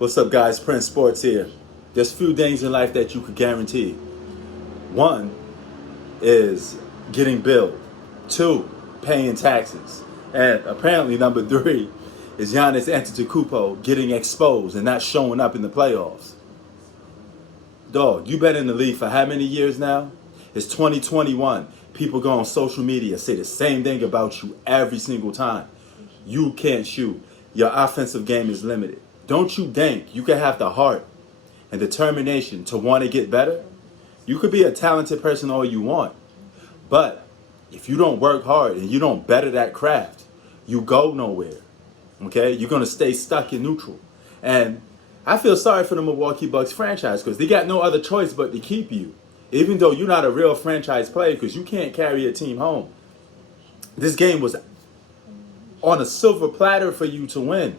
What's up, guys? Prince Sports here. There's few things in life that you could guarantee. One is getting billed. Two, paying taxes. And apparently number three is Giannis Antetokounmpo getting exposed and not showing up in the playoffs. Dog, you been in the league for how many years now? It's 2021. People go on social media, say the same thing about you every single time. You can't shoot. Your offensive game is limited. Don't you think you can have the heart and determination to want to get better? You could be a talented person all you want, but if you don't work hard and you don't better that craft, you go nowhere. Okay? You're going to stay stuck in neutral. And I feel sorry for the Milwaukee Bucks franchise because they got no other choice but to keep you. Even though you're not a real franchise player because you can't carry a team home. This game was on a silver platter for you to win.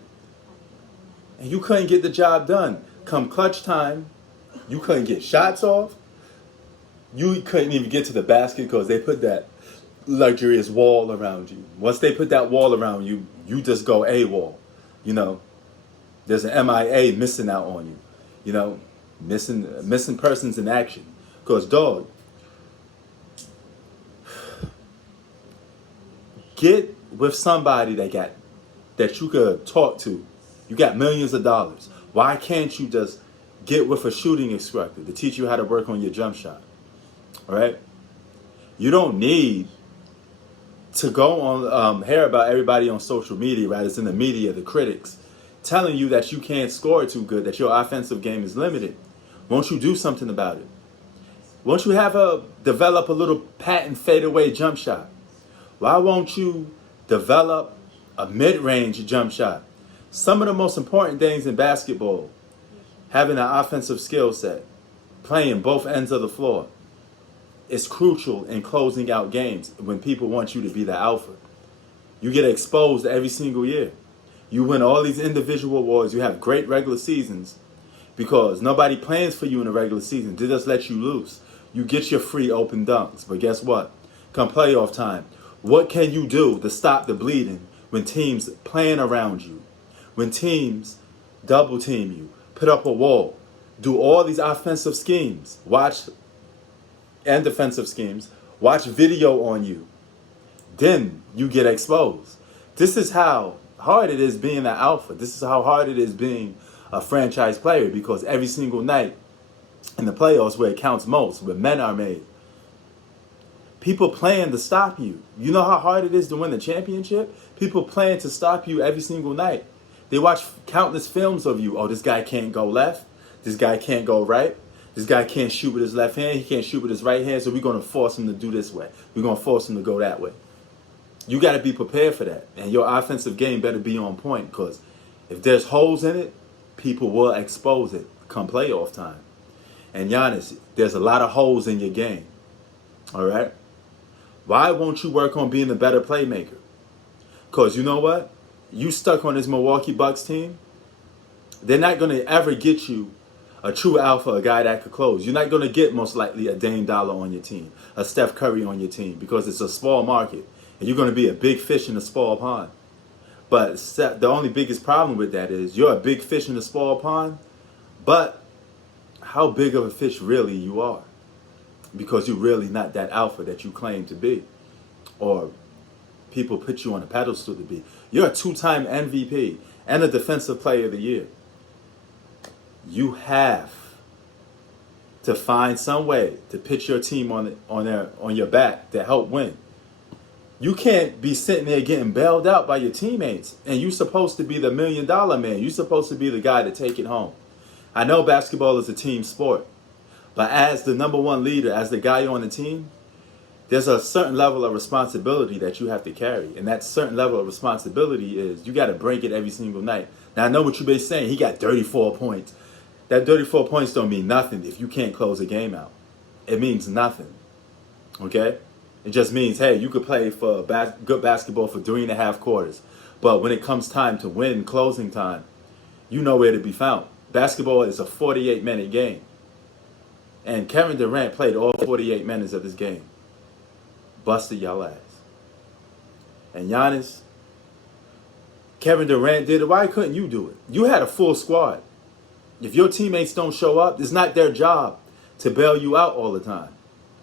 And you couldn't get the job done. Come clutch time, you couldn't get shots off. You couldn't even get to the basket because they put that luxurious wall around you. Once they put that wall around you, you just go AWOL. You know, there's an MIA missing out on you. You know, missing persons in action. Because, dog, get with somebody that you could talk to. You got millions of dollars. Why can't you just get with a shooting instructor to teach you how to work on your jump shot? All right? You don't need to go on hear about everybody on social media, right? It's in the media, the critics, telling you that you can't score too good, that your offensive game is limited. Won't you do something about it? Won't you develop a little patent fadeaway jump shot? Why won't you develop a mid-range jump shot? Some of the most important things in basketball, having an offensive skill set, playing both ends of the floor, is crucial in closing out games when people want you to be the alpha. You get exposed every single year. You win all these individual awards. You have great regular seasons because nobody plans for you in the regular season. They just let you loose. You get your free open dunks. But guess what? Come playoff time, what can you do to stop the bleeding when teams playing around you? When teams double team you, put up a wall, do all these offensive schemes, and defensive schemes, watch video on you, then you get exposed. This is how hard it is being an alpha. This is how hard it is being a franchise player because every single night in the playoffs where it counts most, where men are made, people plan to stop you. You know how hard it is to win the championship? People plan to stop you every single night. They watch countless films of you. Oh, this guy can't go left. This guy can't go right. This guy can't shoot with his left hand. He can't shoot with his right hand. So we're going to force him to do this way. We're going to force him to go that way. You got to be prepared for that. And your offensive game better be on point because if there's holes in it, people will expose it come playoff time. And Giannis, there's a lot of holes in your game. All right? Why won't you work on being a better playmaker? Because you know what? You stuck on this Milwaukee Bucks team, they're not going to ever get you a true alpha, a guy that could close. You're not going to get most likely a Dame Dollar on your team, a Steph Curry on your team because it's a small market and you're going to be a big fish in a small pond. But the only biggest problem with that is you're a big fish in a small pond, but how big of a fish really you are because you're really not that alpha that you claim to be or people put you on a pedestal to be. You're a two-time MVP and a Defensive Player of the Year. You have to find some way to pitch your team on your back to help win. You can't be sitting there getting bailed out by your teammates, and you're supposed to be the $1 million man. You're supposed to be the guy to take it home. I know basketball is a team sport, but as the number one leader, as the guy on the team, there's a certain level of responsibility that you have to carry. And that certain level of responsibility is you got to break it every single night. Now, I know what you've been saying. He got 34 points. That 34 points don't mean nothing if you can't close a game out. It means nothing. Okay? It just means, hey, you could play for good basketball for 3.5 quarters. But when it comes time to win, closing time, you know where to be found. Basketball is a 48-minute game. And Kevin Durant played all 48 minutes of this game. Busted y'all ass. And Giannis, Kevin Durant did it. Why couldn't you do it? You had a full squad. If your teammates don't show up, it's not their job to bail you out all the time.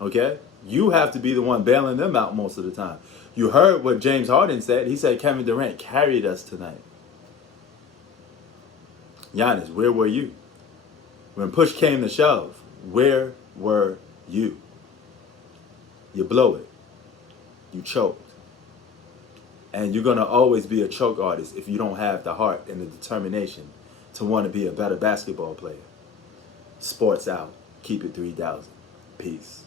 Okay? You have to be the one bailing them out most of the time. You heard what James Harden said. He said Kevin Durant carried us tonight. Giannis, where were you? When push came to shove, where were you? You blow it. You choked. And you're going to always be a choke artist if you don't have the heart and the determination to want to be a better basketball player. Sports out. Keep it 3,000. Peace.